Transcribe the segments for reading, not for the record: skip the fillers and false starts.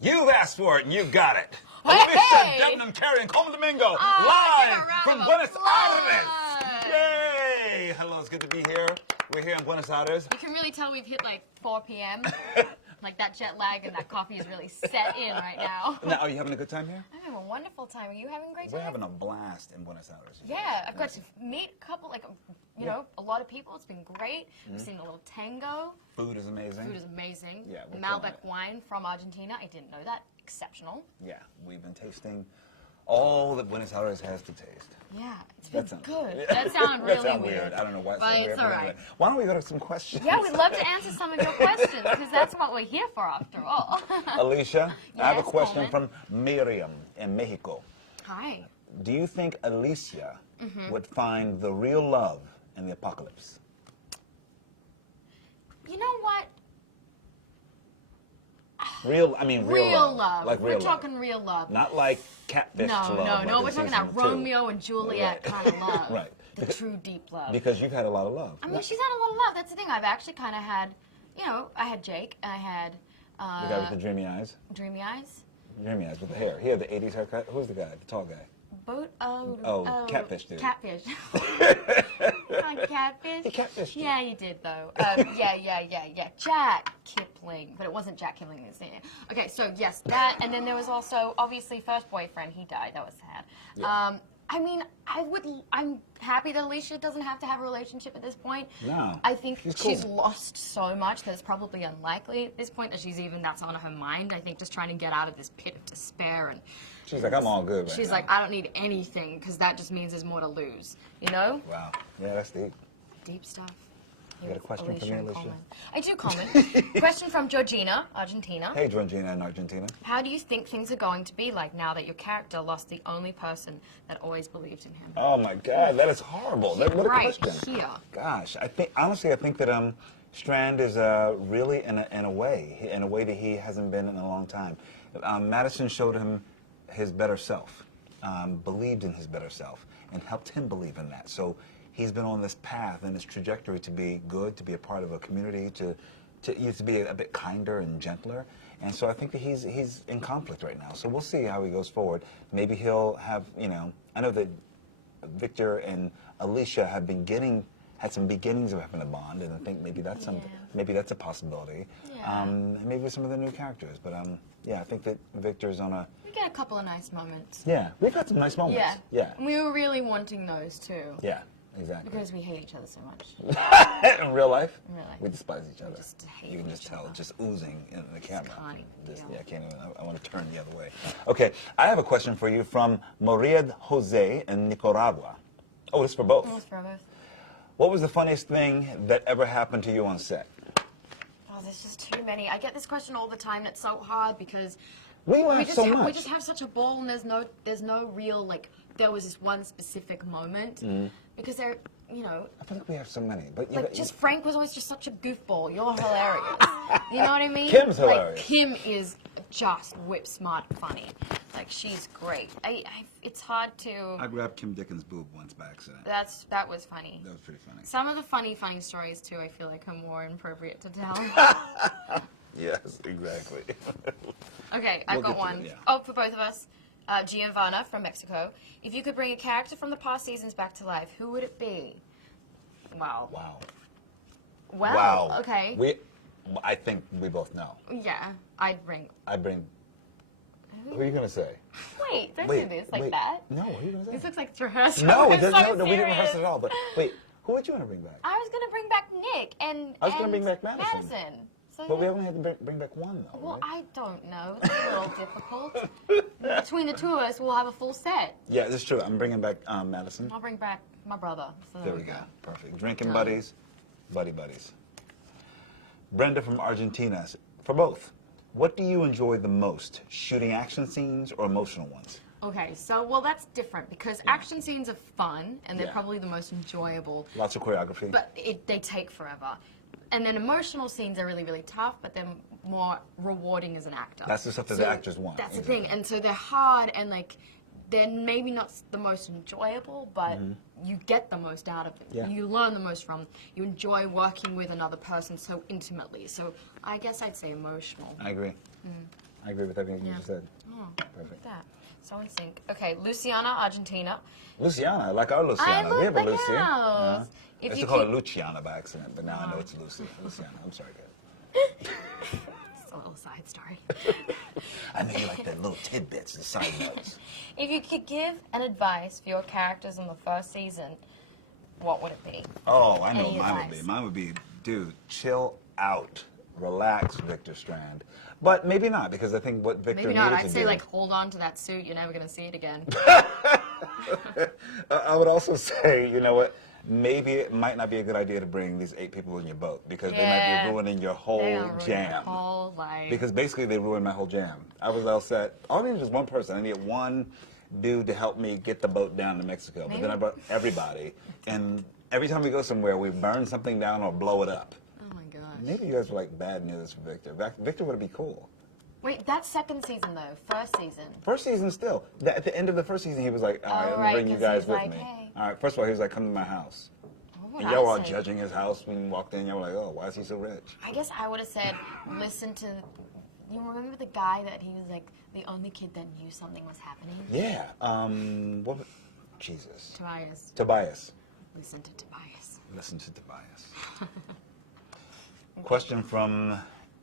You've asked for it and you got it. Hey! Alycia Debnam-Carey and Colman Domingo, live from Buenos Aires. Yay! Hello, it's good to be here. We're here in Buenos Aires. You can really tell we've hit like 4 p.m. Like that jet lag and that coffee is really set in right now. Now, are you having a good time here? I'm having a wonderful time. Are you having a great time? We're having a blast in Buenos Aires. Yeah, I've got to meet a couple, you know, a lot of people. It's been great. We've seen a little tango. Food is amazing. Food is amazing. Yeah, we're Malbec killing it. wine from Argentina. I didn't know that. Exceptional. Yeah, we've been tasting all that Buenos Aires has to taste. Yeah, it's been That good. That sounded really that sounds weird. I don't know why it's But so it's weird. all but right. anyway. Why don't we go to some questions? Yeah, we'd love to answer some of your questions because that's what we're here for after all. Alicia, I have a Yes, question Colman. from Miriam in Mexico. Hi. Do you think Alicia would find the real love in the apocalypse? You know what? Real Love. Like We're real talking love. real love. Not like catfish love. No. like We're in talking season that 2. Romeo and Juliet Right. kind of love. Right. The true deep love. Because you've had a lot of love. I mean, she's had a lot of love. That's the thing. I've actually kind of had, you know, I had Jake. I had The guy with the dreamy eyes? Dreamy Eyes. Dreamy eyes with the hair. He had the 80s haircut. Who's the guy? The tall guy? Catfish dude. Catfish. Catfish? He catfished you. Yeah, you did, though. Yeah. Jack Kipling. But it wasn't Jack Kipling who was saying it. Okay, so yes, that. And then there was also, obviously, first boyfriend. He died. That was sad. Yeah. I mean, I'm happy that Alicia doesn't have to have a relationship at this point. No. I think She's cool. she's lost so much that it's probably unlikely at this point that that's on her mind. I think just trying to get out of this pit of despair and She's like, I'm all good right she's now. like, I don't need anything because that just means there's more to lose. You know? Wow. Yeah, that's deep. Deep stuff. You got a question for me, and Alicia? Colman. I do, Colman. Question from Georgina, Argentina. Hey, Georgina in Argentina. How do you think things are going to be like now that your character lost the only person that always believed in him? Oh my God, that is horrible. What a Right question. here. Gosh, I think honestly, I think that Strand is really in a way that he hasn't been in a long time. Madison showed him his better self, believed in his better self, and helped him believe in that. So he's been on this path and this trajectory to be good, to be a part of a community, to be a bit kinder and gentler. And so I think that he's in conflict right now. So we'll see how he goes forward. Maybe he'll have, you know, I know that Victor and Alicia have had some beginnings of having a bond, and I think maybe that's maybe that's a possibility. Yeah. Maybe with some of the new characters, but yeah, I think that Victor's on a. We get a couple of nice moments. Yeah, we've had some nice moments. Yeah. Yeah. And we were really wanting those too. Yeah. Exactly. Because we hate each other so much. In real life? In real life. We despise each other. Just hate You can just each tell, other. just oozing in the camera. can't even deal. I can't even, I want to turn the other way. Okay, I have a question for you from Moriad Jose in Nicaragua. Oh, this is for both. Almost for both. What was the funniest thing that ever happened to you on set? Oh, there's just too many. I get this question all the time, and it's so hard because We laugh so much. we just have such a ball, and there's no real, like, there was this one specific moment. Because there, you know, I feel like we have so many. But like, just Frank was always just such a goofball. You're hilarious. You know what I mean? Kim's like, hilarious. Kim is just whip smart funny. Like, she's great. It's hard to. I grabbed Kim Dickens' boob once by accident. That was funny. That was pretty funny. Some of the funny stories too, I feel like are more appropriate to tell. Yes, exactly. Okay, I've We'll got get to one. it, yeah. Oh, for both of us. Giovanna from Mexico. If you could bring a character from the past seasons back to life, who would it be? Wow. Wow. Well, Wow. okay. I think we both know. Yeah, I'd bring. Who are you going to say? Wait, don't Wait, do this like wait. that. No, who are you going to say? This looks like it's rehearsal. No, I'm so no, we didn't rehearse serious. it at all. But wait, who would you want to bring back? I was gonna bring back Nick and. I was gonna and bring back Madison. So But we only had to bring back one, though. Well, right? I don't know. It's a little difficult. Between the two of us, we'll have a full set. Yeah, that's true. I'm bringing back Madison. I'll bring back my brother. So There we go. Perfect. Drinking buddies, buddies. Brenda from Argentina. For both, what do you enjoy the most? Shooting action scenes or emotional ones? Okay, so, well, that's different because action scenes are fun and they're Yeah. probably the most enjoyable. Lots of choreography. But they take forever. And then emotional scenes are really, really tough, but they're more rewarding as an actor. That's the stuff that the actors want. That's Exactly. the thing. And so they're hard and, like, they're maybe not the most enjoyable, but you get the most out of them. Yeah. You learn the most from them. You enjoy working with another person so intimately. So I guess I'd say emotional. I agree. I agree with everything you just said. Oh, look at Perfect. that. So in sync. Okay, Luciana, Argentina. Luciana, like our Luciana. We have a like Lucy. ours. I If used you to call her keep- Luciana by accident, but now I know it's Lucy. Luciana. I'm sorry, guys. It's a little side story. I know you like the little tidbits, the side notes. If you could give an advice for your characters in the first season, what would it be? Oh, I know Any what mine would advice? be. Mine would be, dude, chill out. Relax, Victor Strand. But maybe not, because I think what Victor Maybe not. needed I'd to say do... like hold on to that suit. You're never gonna see it again. I would also say, you know what? Maybe it might not be a good idea to bring these 8 people in your boat, because they might be ruining your They whole are ruining jam. your whole life. Because basically they ruined my whole jam. I was all set. All I needed was one person. I needed one dude to help me get the boat down to Mexico. But then I brought everybody. And every time we go somewhere, we burn something down or blow it up. Oh my gosh. Maybe you guys were like bad news for Victor. Victor would be cool. Wait, that's second season though. First season. First season still. At the end of the first season, he was like, all right, I'm right, going to bring you 'cause guys he's with like, me. hey. All right, first of all, he was like, come to my house. What would And I y'all were all say? judging his house when you walked in. Y'all were like, oh, why is he so rich? I guess I would have said, listen to. You remember the guy that he was like the only kid that knew something was happening? Yeah. What? Jesus. Tobias. Tobias. Listen to Tobias. Listen to Tobias. Question from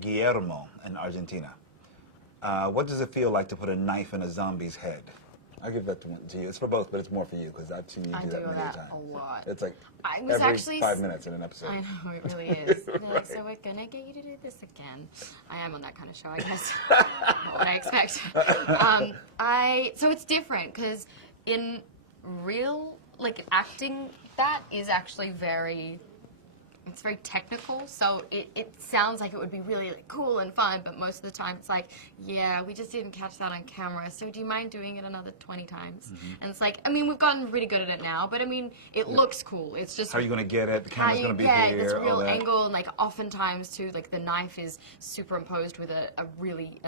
Guillermo in Argentina. What does it feel like to put a knife in a zombie's head? I'll give that to you. It's for both, but it's more for you because I've seen you I do that do many that times. a lot. It's like I was every actually 5 minutes in an episode. I know, it really is. They're like, Right. so we're gonna get you to do this again. I am on that kind of show, I guess. Not what I expect. So it's different because in real, like acting, that is actually it's very technical. So it sounds like it would be really like, cool and fun, but most of the time it's like, yeah, we just didn't catch that on camera. So do you mind doing it another 20 times? And it's like, I mean, we've gotten really good at it now, but I mean, it looks cool. It's just How are you going to get it? The how camera's you going to be get here. this all real that. angle, and like oftentimes too, like the knife is superimposed with a really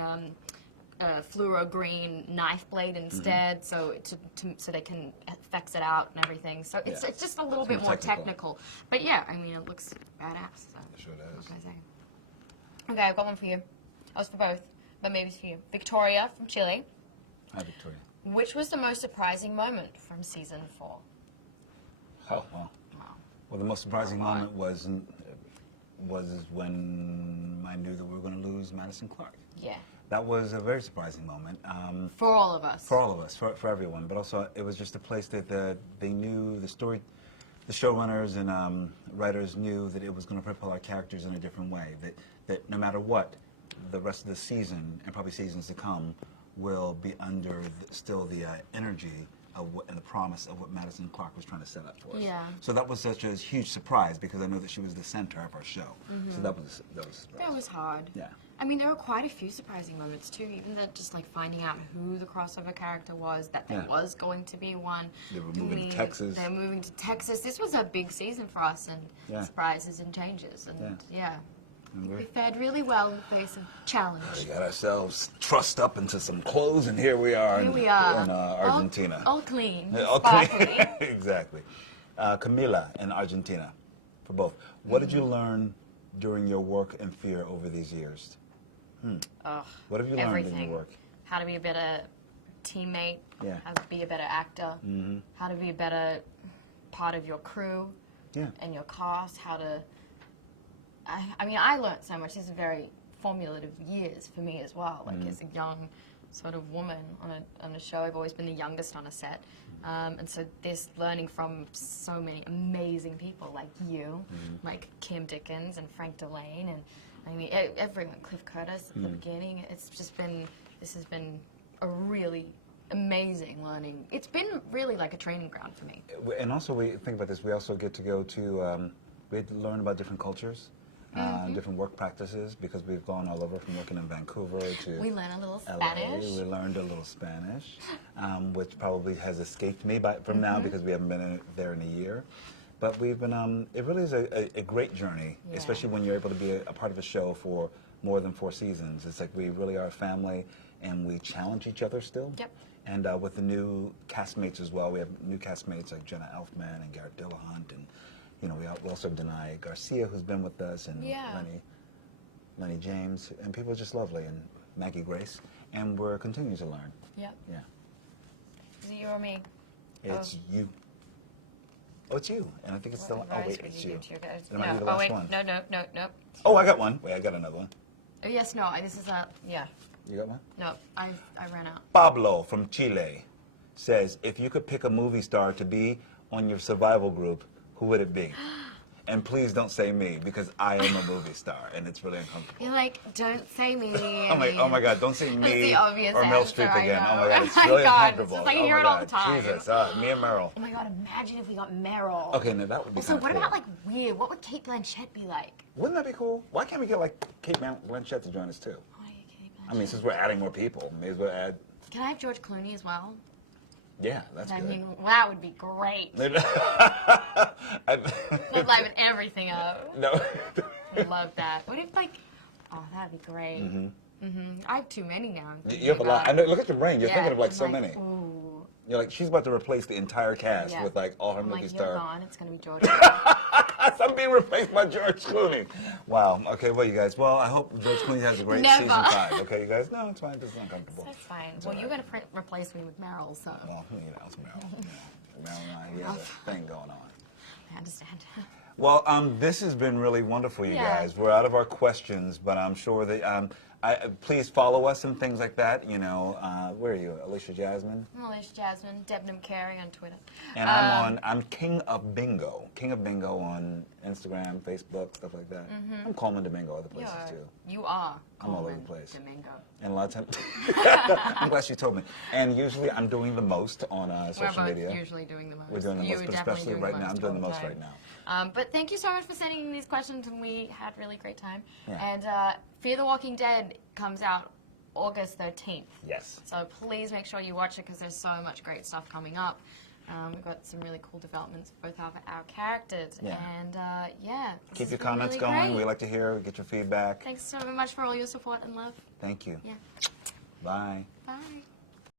fluoro green knife blade instead, so so they can effects it out and everything. So it's just a little bit more technical. But yeah, I mean, it looks badass. So. It sure does. What can I say? Okay, I've got one for you. I was for both, but maybe it's for you. Victoria from Chile. Hi, Victoria. Which was the most surprising moment from season 4? Oh, well. Wow. Well, the most surprising moment was when I knew that we were going to lose Madison Clark. Yeah. That was a very surprising moment. For all of us. For all of us, for everyone. But also, it was just a place that they knew the showrunners and writers knew that it was going to propel our characters in a different way. That no matter what, the rest of the season, and probably seasons to come, will be under still the energy of and the promise of what Madison Clark was trying to set up for us. Yeah. So that was such a huge surprise because I know that she was the center of our show. So that was a surprise. That was hard. Yeah. I mean, there were quite a few surprising moments too. Even that, just like finding out who the crossover character was, that there was going to be one. They were moving to Texas. They're moving to Texas. This was a big season for us, and surprises and changes, and And we fared really well in the face of challenge. we got ourselves trussed up into some clothes, and here we are Here in, we are, in Argentina. all clean, All clean. sparkly. Exactly. Camila in Argentina, for both. What did you learn during your work and fear over these years? What have you learned in your work? How to be a better teammate. Yeah. How to be a better actor. How to be a better part of your crew. Yeah. And your cast. How to. I mean, I learned so much. This is very formulative years for me as well. Like as a young sort of woman on a show, I've always been the youngest on a set. And so this learning from so many amazing people like you, like Kim Dickens and Frank Delane, and I mean everyone, Cliff Curtis at the beginning. This has been a really amazing learning. It's been really like a training ground for me. And also, we think about this. We also get to go to. We had to learn about different cultures. Different work practices because we've gone all over from working in Vancouver to We learned a little LA. Spanish. We learned a little Spanish, which probably has escaped me from now because we haven't been there in a year. But we've been, it really is a great journey, especially when you're able to be a part of a show for more than 4 seasons. It's like we really are a family and we challenge each other still. Yep. And with the new castmates as well, we have new castmates like Jenna Elfman and Garrett Dillahunt, and you know, we also have Denai Garcia, who's been with us, and Lenny James, and people are just lovely, and Maggie Grace, and we're continuing to learn. Yep. Yeah. Is it you or me? It's you. Oh, it's you. And I think it's still. What Oh, advice wait, would it's you you. give to your guys? It might be the Oh, last wait. one. No. Oh, I got one. Wait, I got another one. Oh, yes, no. This is yeah. You got one? No, I ran out. Pablo from Chile says, if you could pick a movie star to be on your survival group, who would it be? And please don't say me, because I am a movie star, and it's really uncomfortable. You're like, don't say me. Oh my God, don't say That's me the obvious or Meryl answer, Streep I again. know. Oh my God, it's Oh my really God, uncomfortable. it's just like you Oh hear my it all God, the time. Jesus, me and Meryl. Oh my God, imagine if we got Meryl. Okay, now that would be Also, kind of what cool. about like weird? What would Kate Blanchett be like? Wouldn't that be cool? Why can't we get like Kate Blanchett to join us too? Oh, yeah, Kate I mean, Blanchett. since we're adding more people, may as well add. Can I have George Clooney as well? Yeah, that's I good. mean, that would be great. Would liven everything up. No. I love that. What if like, oh, that'd be great. I have too many now. I'm thinking You have a lot. about I it. know. Look at your brain. You're Yeah, thinking of like I'm so many. Ooh. You're like, she's about to replace the entire cast Yeah. with like all her I'm movie like, stars. you're gone. It's gonna be George Clooney. I'm being replaced by George Clooney. Wow. Okay, well, you guys. Well, I hope George Clooney has a great Never. season 5. Okay, you guys. No, it's fine. It's uncomfortable. That's fine. It's Well, all you're right. gonna replace me with Meryl, so Well, you know, it's Meryl. Meryl and I, we have a thing going on. I understand. Well, this has been really wonderful, you Yeah. guys. We're out of our questions, but I'm sure that please follow us and things like that. You know, where are you, Alycia Jasmine? I'm Alycia Jasmine, Debnam-Carey on Twitter. And I'm King of Bingo on Instagram, Facebook, stuff like that. I'm Colman Domingo other places too. You are. I'm all over Colman the place. Domingo. And a lot of times, I'm glad she told me. And usually I'm doing the most on social We're media. both usually doing the most. We're doing the You most, are but definitely especially doing right the now, I'm most doing the all most time. right now. But thank you so much for sending in these questions, and we had really great time. Yeah. And Fear the Walking Dead comes out August 13th. Yes. So please make sure you watch it because there's so much great stuff coming up. We've got some really cool developments for both of our characters. Yeah. And yeah. this Keep has your been comments really going. great. We like to hear, get your feedback. Thanks so much for all your support and love. Thank you. Yeah. Bye. Bye.